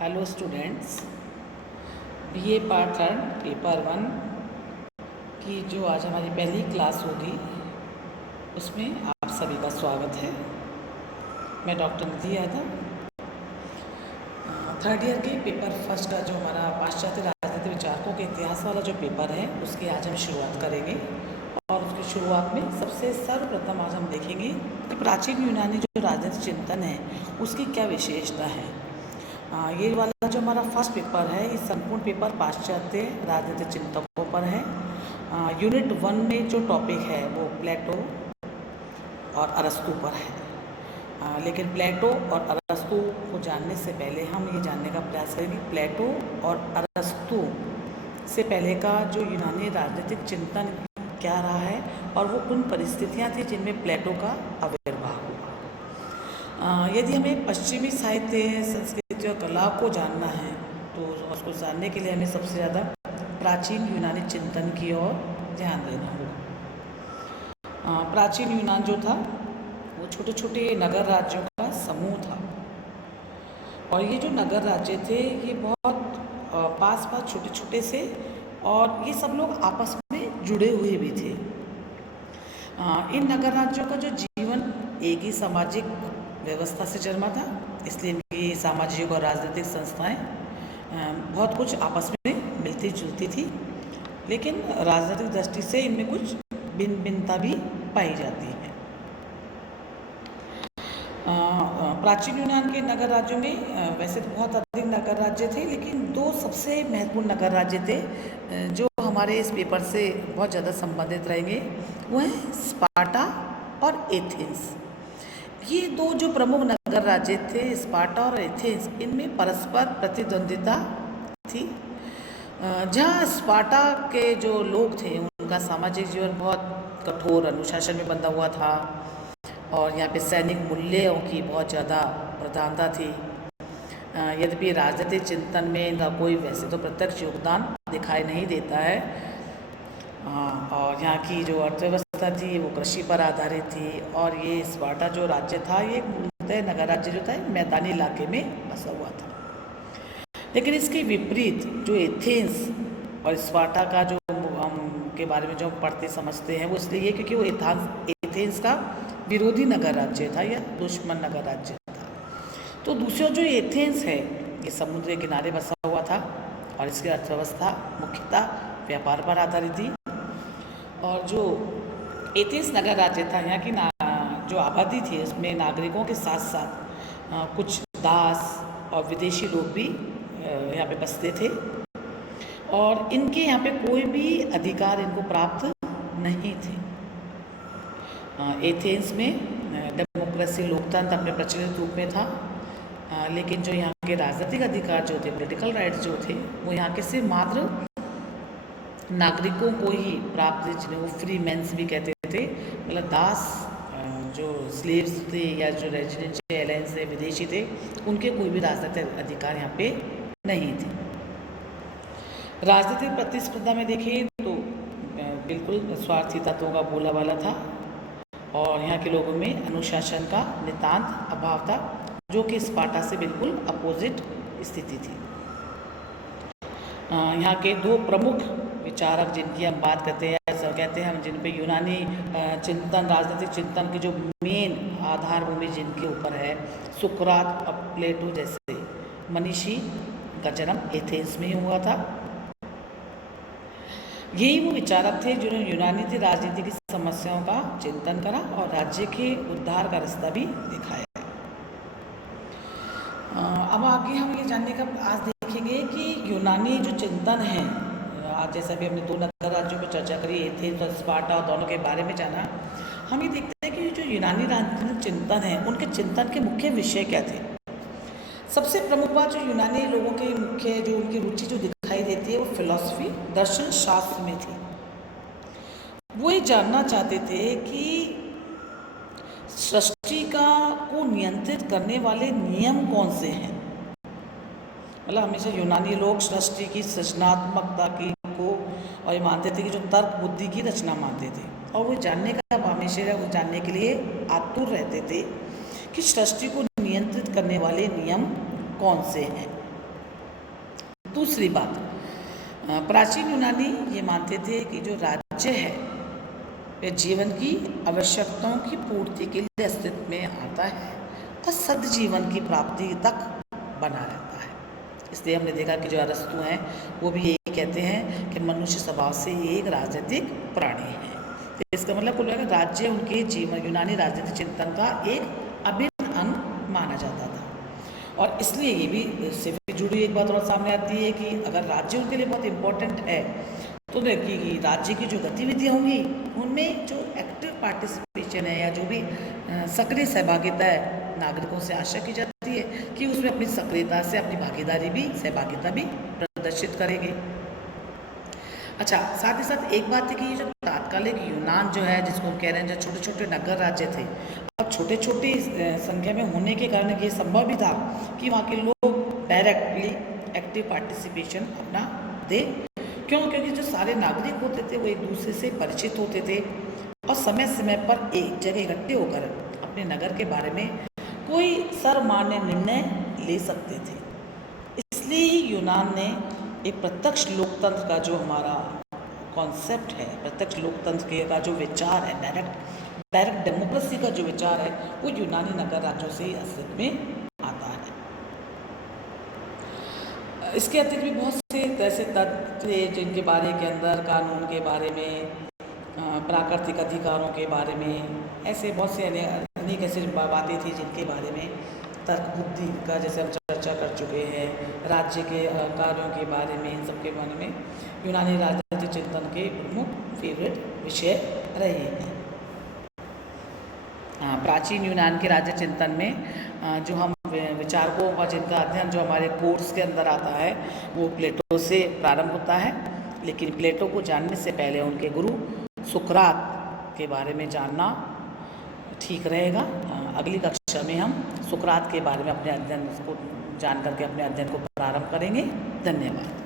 Hello students, BA part 3 paper 1 की जो आज हमारी पहली क्लास होगी उसमें आप सभी का स्वागत है। मैं डॉक्टर निधि यादव। थर्ड ईयर के पेपर फर्स्ट का जो हमारा पाश्चात्य राजनीतिक विचारकों के इतिहास वाला जो पेपर है उसकी आज हम शुरुआत करेंगे। और उसकी शुरुआत में सबसे सर्वप्रथम आज हम देखेंगे कि प्राचीन यूनानी जो राजनीतिक चिंतन है उसकी क्या विशेषता है। ये वाला जो हमारा फर्स्ट पेपर है, इस संपूर्ण पेपर पाश्चात्य राजनीतिक चिंतकों पर है। यूनिट 1 में जो टॉपिक है वो प्लेटो और अरस्तू पर है। लेकिन प्लेटो और अरस्तू को जानने से पहले हम ये जानने का प्रयास करेंगे प्लेटो और अरस्तू से पहले का जो यूनानी राजनीतिक चिंतन क्या रहा है और वो उन परिस्थितियाँ थी जिनमें प्लेटो का आविर्भाव हुआ। यदि हमें पश्चिमी साहित्य, संस्कृति और कला को जानना है तो उसको जानने के लिए हमें सबसे ज़्यादा प्राचीन यूनानी चिंतन की ओर ध्यान देना होगा। प्राचीन यूनान जो था वो छोटे छोटे नगर राज्यों का समूह था और ये जो नगर राज्य थे ये बहुत पास पास छोटे छोटे से और ये सब लोग आपस में जुड़े हुए भी थे। इन नगर राज्यों का जो जीवन एक ही सामाजिक व्यवस्था से जन्मा था, इसलिए इनकी सामाजिक और राजनीतिक संस्थाएं बहुत कुछ आपस में मिलती जुलती थी, लेकिन राजनीतिक दृष्टि से इनमें कुछ भिन्नता भी पाई जाती है। प्राचीन यूनान के नगर राज्यों में वैसे तो बहुत अधिक नगर राज्य थे, लेकिन दो सबसे महत्वपूर्ण नगर राज्य थे जो हमारे इस पेपर से बहुत ज़्यादा संबंधित रहेंगे, वो हैं स्पार्टा और एथेंस। ये दो जो प्रमुख नगर राज्य थे स्पार्टा और एथेंस, इनमें परस्पर प्रतिद्वंदिता थी। जहाँ स्पार्टा के जो लोग थे उनका सामाजिक जीवन बहुत कठोर अनुशासन में बंधा हुआ था और यहाँ पे सैनिक मूल्यों की बहुत ज़्यादा प्रधानता थी। यद्यपि राजनीतिक चिंतन में इनका कोई वैसे तो प्रत्यक्ष योगदान दिखाई नहीं देता है। और यहाँ की जो अर्थव्यवस्था थी वो कृषि पर आधारित थी और ये स्पार्टा जो राज्य था ये मूलतः नगर राज्य जो था मैदानी इलाके में बसा हुआ था। लेकिन इसके विपरीत जो एथेंस और स्पार्टा का जो हम के बारे में जो हम पढ़ते समझते हैं वो इसलिए क्योंकि वो एथेंस का विरोधी नगर राज्य था या दुश्मन नगर राज्य था। तो दूसरा जो एथेंस है ये समुद्र के किनारे बसा हुआ था और इसकी अर्थव्यवस्था मुख्यतः व्यापार पर आधारित थी। और जो एथेंस नगर राज्य था यहाँ की जो आबादी थी उसमें नागरिकों के साथ साथ कुछ दास और विदेशी लोग भी यहाँ पे बसते थे और इनके यहाँ पे कोई भी अधिकार इनको प्राप्त नहीं थे। एथेंस में डेमोक्रेसी लोकतंत्र अपने प्रचलित रूप में था, लेकिन जो यहाँ के राजनीतिक अधिकार जो थे, पॉलिटिकल राइट्स जो थे, वो यहाँ के सिर्फ मात्र नागरिकों को ही प्राप्त थे, जिन्हें वो फ्री मैन्स भी कहते थे। मतलब दास जो स्लेव्स थे या जो रेजिडेंशियल एलायंस थे, विदेशी थे, उनके कोई भी राजनीतिक अधिकार यहाँ पे नहीं थे। राजनीतिक प्रतिस्पर्धा में देखें तो बिल्कुल स्वार्थी तत्वों का बोलाबाला था और यहाँ के लोगों में अनुशासन का नितांत अभाव था, जो कि स्पार्टा से बिल्कुल अपोजिट स्थिति थी। यहाँ के दो प्रमुख विचारक जिनकी हम बात करते हैं, ऐसा कहते हैं हम, जिन पे यूनानी चिंतन, राजनीतिक चिंतन की जो मेन आधार भूमि जिनके ऊपर है, सुकरात और प्लेटो जैसे मनीषी का जन्म एथेंस में ही हुआ था। यही वो विचारक थे जिन्होंने यूनानी थी राजनीति की समस्याओं का चिंतन करा और राज्य के उद्धार का रास्ता भी दिखाया। अब आगे हम ये जानने का आज देखेंगे कि यूनानी जो चिंतन है, आज जैसा भी हमने दो नगर राज्यों पर चर्चा करी, एथेंस और स्पार्टा, दोनों के बारे में जाना, हम ये देखते हैं कि जो यूनानी राजनीतिक चिंतन है उनके चिंतन के मुख्य विषय क्या थे। सबसे प्रमुख बात जो यूनानी लोगों के मुख्य जो उनकी रुचि जो दिखाई देती है वो फिलॉसफी, दर्शन शास्त्र में थी। वो ये जानना चाहते थे कि सृष्टि को नियंत्रित करने वाले नियम कौन से हैं। मतलब हमेशा यूनानी लोग सृष्टि की सृजनात्मकता की को और ये मानते थे कि जो तर्क बुद्धि की रचना मानते थे और वो जानने का हमेशा वो जानने के लिए आतुर रहते थे कि सृष्टि को नियंत्रित करने वाले नियम कौन से हैं। दूसरी बात, प्राचीन यूनानी ये मानते थे कि जो राज्य है वह जीवन की आवश्यकताओं की पूर्ति के लिए अस्तित्व में आता है और सद्जीवन की प्राप्ति तक बना रहता है। इसलिए हमने देखा कि जो अरस्तु हैं वो भी यही कहते हैं कि मनुष्य स्वभाव से एक राजनीतिक प्राणी है। तो इसका मतलब कुल मिलाकर राज्य उनके जीवन यूनानी राजनीतिक चिंतन का एक अभिन्न अंग माना जाता था। और इसलिए ये भी इससे भी जुड़ी एक बात और सामने आती है कि अगर राज्य उनके लिए बहुत इम्पोर्टेंट है तो देखिए कि राज्य की जो गतिविधियाँ होंगी उनमें जो एक्टिव पार्टिसिपेशन है या जो भी सक्रिय सहभागिता है नागरिकों से आशा की जाती है कि उसमें अपनी सक्रियता से अपनी भागीदारी भी सहभागिता भी प्रदर्शित करेंगे। अच्छा, साथ ही साथ एक बात है कि ये जो तात्कालिक यूनान जो है जिसको हम कह रहे हैं जो छोटे छोटे नगर राज्य थे, अब छोटे छोटी संख्या में होने के कारण ये संभव भी था कि वहाँ के लोग डायरेक्टली एक्टिव पार्टिसिपेशन अपना दे। क्यों? क्योंकि जो सारे नागरिक होते थे वो एक दूसरे से परिचित होते थे और समय समय पर एक जगह इकट्ठे होकर अपने नगर के बारे में कोई सर्वमान्य निर्णय ले सकते थे। इसलिए ही यूनान ने एक प्रत्यक्ष लोकतंत्र का जो हमारा कॉन्सेप्ट है, प्रत्यक्ष लोकतंत्र का जो विचार है, डायरेक्ट डेमोक्रेसी का जो विचार है वो यूनानी नगर राज्यों से अस्तित्व में आता है। इसके अतिरिक्त भी बहुत से ऐसे तथ्य जिनके बारे के अंदर कानून के बारे में, प्राकृतिक अधिकारों के बारे में, ऐसे बहुत से अनेक ऐसी बातें थी जिनके बारे में तर्क बुद्धि का जैसे हम चर्चा कर चुके हैं, राज्य के कार्यों के बारे में, इन सब के बारे में यूनानी राजनीतिक चिंतन के प्रमुख फेवरेट विषय रहे हैं। प्राचीन यूनान के राज्य चिंतन में जो हम विचारकों का जिनका अध्ययन जो हमारे कोर्स के अंदर आता है वो प्लेटो से प्रारंभ होता है, लेकिन प्लेटो को जानने से पहले उनके गुरु सुकरात के बारे में जानना ठीक रहेगा। अगली कक्षा में हम सुकरात के बारे में अपने अध्ययन को जान करके अपने अध्ययन को प्रारंभ करेंगे। धन्यवाद।